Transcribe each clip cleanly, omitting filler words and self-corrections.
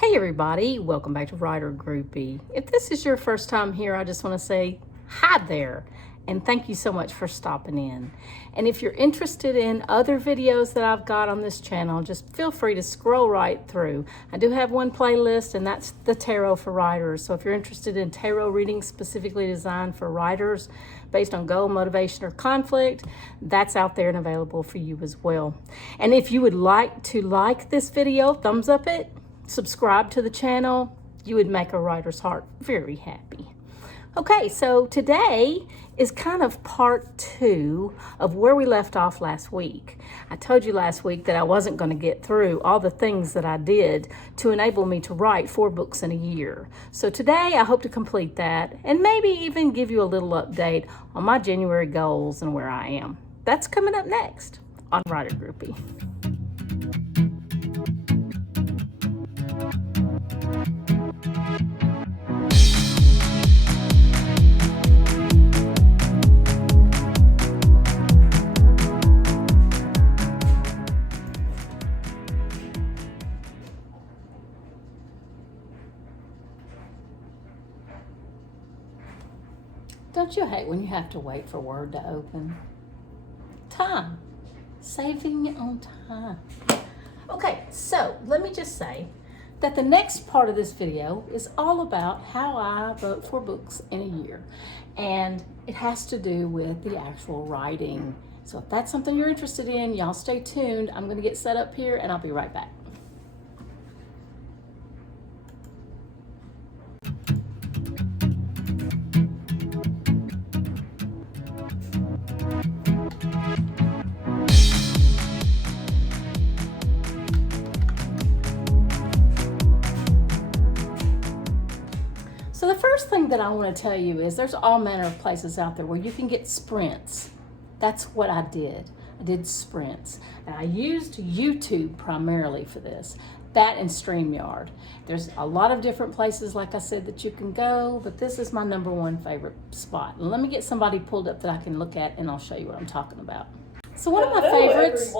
Hey everybody, welcome back to Writer Groupie. If this is your first time here, I just want to say hi there and thank you so much for stopping in. And if you're interested in other videos that I've got on this channel, just feel free to scroll right through. I do have one playlist, and that's the Tarot for Writers. So if you're interested in tarot readings specifically designed for writers based on goal, motivation, or conflict, that's out there and available for you as well. And if you would like to like this video, thumbs up it, subscribe to the channel, you would make a writer's heart very happy. Okay, so today is kind of part 2 of where we left off last week. I told you last week that I wasn't going to get through all the things that I did to enable me to write 4 books in a year. So today I hope to complete that and maybe even give you a little update on my January goals and where I am. That's coming up next on Writer Groupie. Don't you hate when you have to wait for Word to open? Time. Saving on time. Okay, so let me just say that the next part of this video is all about how I wrote 4 books in a year. And it has to do with the actual writing. So if that's something you're interested in, y'all stay tuned. I'm going to get set up here and I'll be right back. So the first thing that I want to tell you is there's all manner of places out there where you can get sprints. That's what I did. I did sprints. And I used YouTube primarily for this. That and StreamYard. There's a lot of different places, like I said, that you can go, but this is my #1 favorite spot. And let me get somebody pulled up that I can look at and I'll show you what I'm talking about. So one of my favorites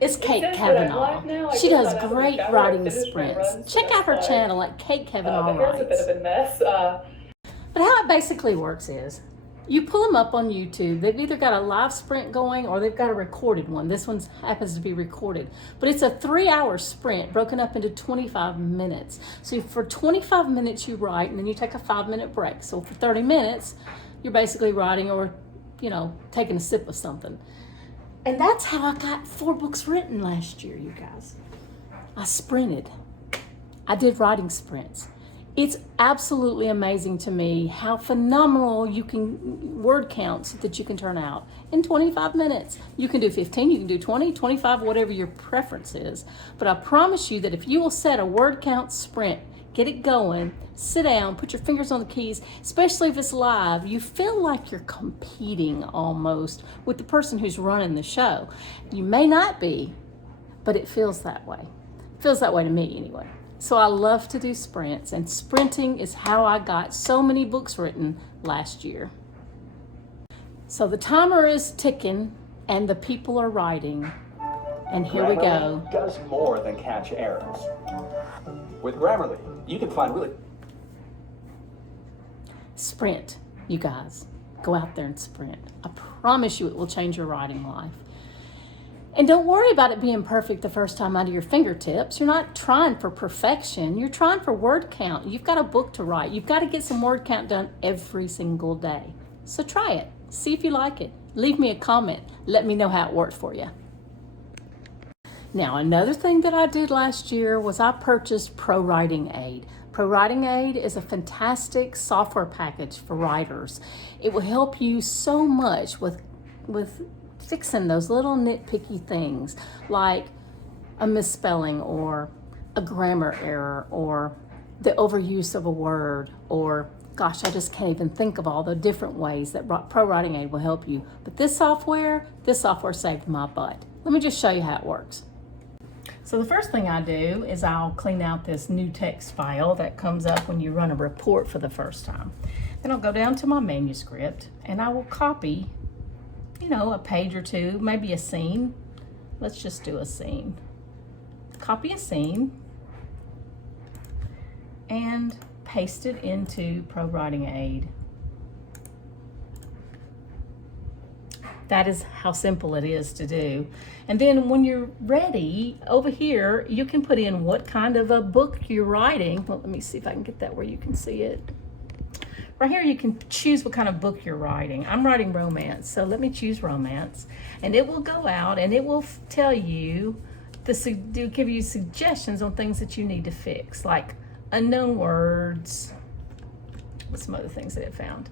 is Kate Kavanaugh. She does great writing sprints. Check out her channel at Kate Kavanaugh Writes. A bit of a mess. But how it basically works is you pull them up on YouTube. They've either got a live sprint going or they've got a recorded one. This one happens to be recorded. But it's a 3-hour sprint broken up into 25 minutes. So for 25 minutes you write and then you take a 5-minute break. So for 30 minutes, you're basically writing or, taking a sip of something. And that's how I got 4 books written last year, you guys. I sprinted. I did writing sprints. It's absolutely amazing to me how phenomenal word counts that you can turn out in 25 minutes. You can do 15, you can do 20, 25, whatever your preference is. But I promise you that if you will set a word count sprint, get it going, sit down, put your fingers on the keys, especially if it's live, you feel like you're competing almost with the person who's running the show. You may not be, but it feels that way. It feels that way to me anyway. So I love to do sprints, and sprinting is how I got so many books written last year. So the timer is ticking and the people are writing. And here we go. Grammarly does more than catch errors. With Grammarly, you can find really... Sprint, you guys. Go out there and sprint. I promise you it will change your writing life. And don't worry about it being perfect the first time out of your fingertips. You're not trying for perfection. You're trying for word count. You've got a book to write. You've got to get some word count done every single day. So try it. See if you like it. Leave me a comment. Let me know how it worked for you. Now, another thing that I did last year was I purchased Pro Writing Aid. Pro Writing Aid is a fantastic software package for writers. It will help you so much with fixing those little nitpicky things like a misspelling or a grammar error or the overuse of a word or, gosh, I just can't even think of all the different ways that Pro Writing Aid will help you. But this software saved my butt. Let me just show you how it works. So the first thing I do is I'll clean out this new text file that comes up when you run a report for the first time. Then I'll go down to my manuscript and I will copy, a page or two, maybe a scene. Let's just do a scene. Copy a scene. and paste it into Pro Writing Aid. That is how simple it is to do. And then when you're ready, over here, you can put in what kind of a book you're writing. Well, let me see if I can get that where you can see it. Right here, you can choose what kind of book you're writing. I'm writing romance, so let me choose romance. And it will go out and it will tell you, give you suggestions on things that you need to fix, like unknown words. What's some other things that it found?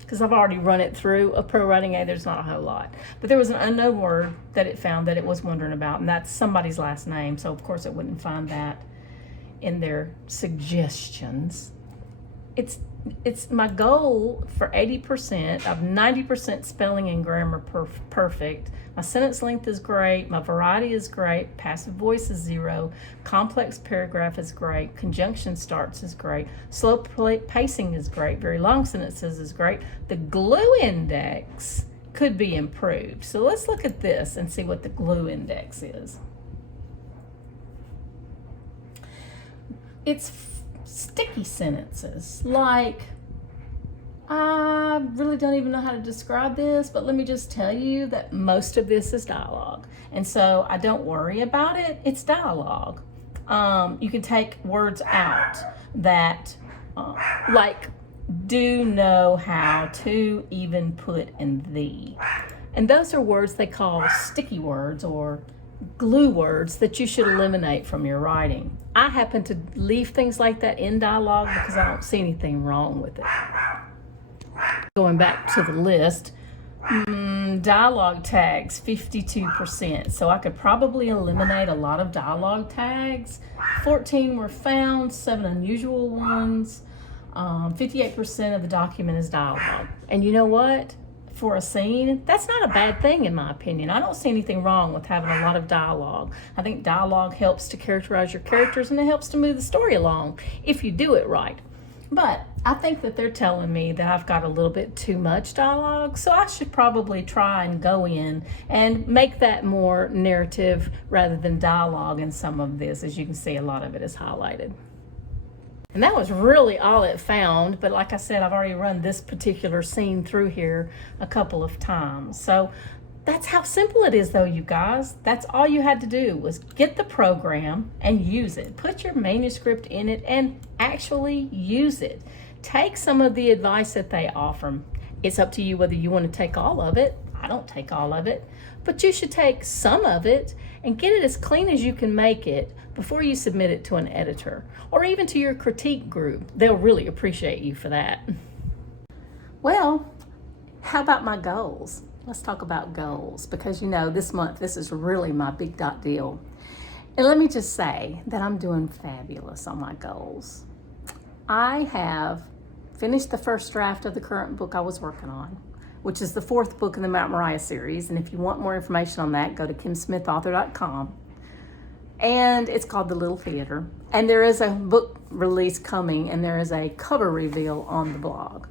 Because I've already run it through a Pro Writing Aid, there's not a whole lot. But there was an unknown word that it found that it was wondering about, and that's somebody's last name, so of course it wouldn't find that in their suggestions. It's my goal for 80% of 90% spelling and grammar perfect. My sentence length is great. My variety is great. Passive voice is 0. Complex paragraph is great. Conjunction starts is great. Slow pacing is great. Very long sentences is great. The glue index could be improved. So let's look at this and see what the glue index is. It's sticky sentences, like, I really don't even know how to describe this, but let me just tell you that most of this is dialogue. And so I don't worry about it. It's dialogue. You can take words out that, like, do know how to, even, put, and the. And those are words they call sticky words or glue words that you should eliminate from your writing. I happen to leave things like that in dialogue because I don't see anything wrong with it. Going back to the list, dialogue tags, 52%. So I could probably eliminate a lot of dialogue tags. 14 were found, 7 unusual ones. 58% of the document is dialogue. And you know what? For a scene, that's not a bad thing in my opinion. I don't see anything wrong with having a lot of dialogue. I think dialogue helps to characterize your characters and it helps to move the story along if you do it right. But I think that they're telling me that I've got a little bit too much dialogue, so I should probably try and go in and make that more narrative rather than dialogue in some of this. As you can see, a lot of it is highlighted. And that was really all it found. But like I said, I've already run this particular scene through here a couple of times. So that's how simple it is though, you guys. That's all you had to do was get the program and use it. Put your manuscript in it and actually use it. Take some of the advice that they offer. It's up to you whether you want to take all of it. I don't take all of it. But you should take some of it and get it as clean as you can make it before you submit it to an editor or even to your critique group. They'll really appreciate you for that. Well, how about my goals? Let's talk about goals because, you know, this month, this is really my big deal. And let me just say that I'm doing fabulous on my goals. I have finished the first draft of the current book I was working on, which is the 4th book in the Mount Moriah series. And if you want more information on that, go to kimsmithauthor.com. And it's called The Little Theater. And there is a book release coming, and there is a cover reveal on the blog.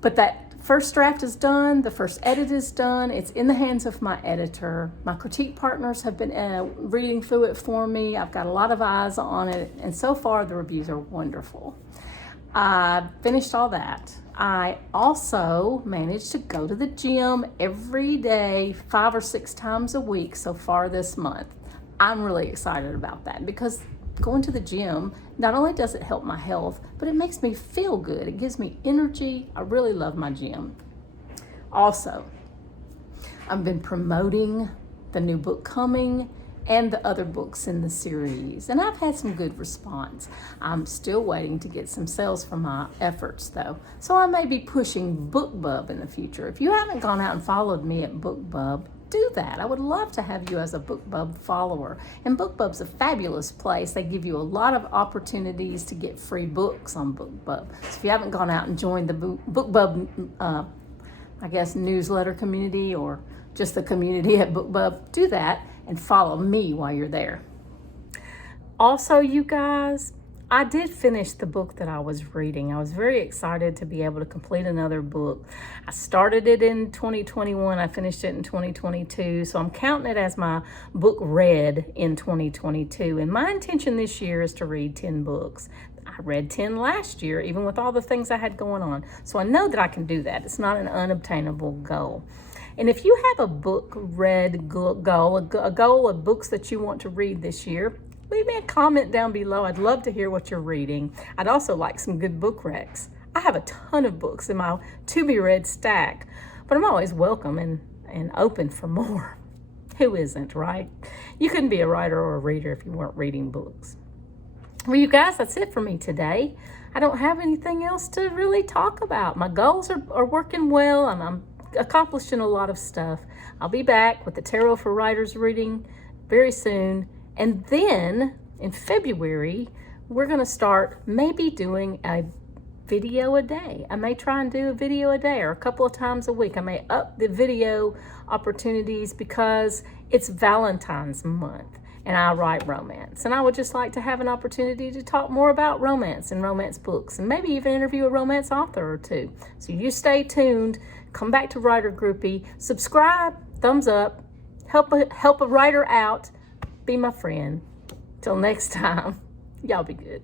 But that first draft is done, the first edit is done, it's in the hands of my editor. My critique partners have been reading through it for me. I've got a lot of eyes on it, and so far the reviews are wonderful. I finished all that. I also managed to go to the gym every day, 5 or 6 times a week so far this month. I'm really excited about that because going to the gym, not only does it help my health, but it makes me feel good. It gives me energy. I really love my gym. Also, I've been promoting the new book coming and the other books in the series, and I've had some good response. I'm still waiting to get some sales from my efforts though, so I may be pushing BookBub in the future. If you haven't gone out and followed me at BookBub, do that. I would love to have you as a BookBub follower. And BookBub's a fabulous place. They give you a lot of opportunities to get free books on BookBub. So if you haven't gone out and joined the BookBub, I guess, newsletter community or just the community at BookBub, do that and follow me while you're there. Also, you guys, I did finish the book that I was reading. I was very excited to be able to complete another book. I started it in 2021. I finished it in 2022. So I'm counting it as my book read in 2022. And my intention this year is to read 10 books. I read 10 last year, even with all the things I had going on. So I know that I can do that. It's not an unobtainable goal. And if you have a book read goal, a goal of books that you want to read this year, leave me a comment down below. I'd love to hear what you're reading. I'd also like some good book recs. I have a ton of books in my to-be-read stack, but I'm always welcome and open for more. Who isn't, right? You couldn't be a writer or a reader if you weren't reading books. Well, you guys, that's it for me today. I don't have anything else to really talk about. My goals are working well. I'm accomplishing a lot of stuff. I'll be back with the Tarot for Writers reading very soon. And then in February, we're going to start maybe doing a video a day. I may try and do a video a day or a couple of times a week. I may up the video opportunities because it's Valentine's month and I write romance. And I would just like to have an opportunity to talk more about romance and romance books and maybe even interview a romance author or two. So you stay tuned. Come back to Writer Groupie. Subscribe, thumbs up, help a writer out. Be my friend. Till next time, y'all be good.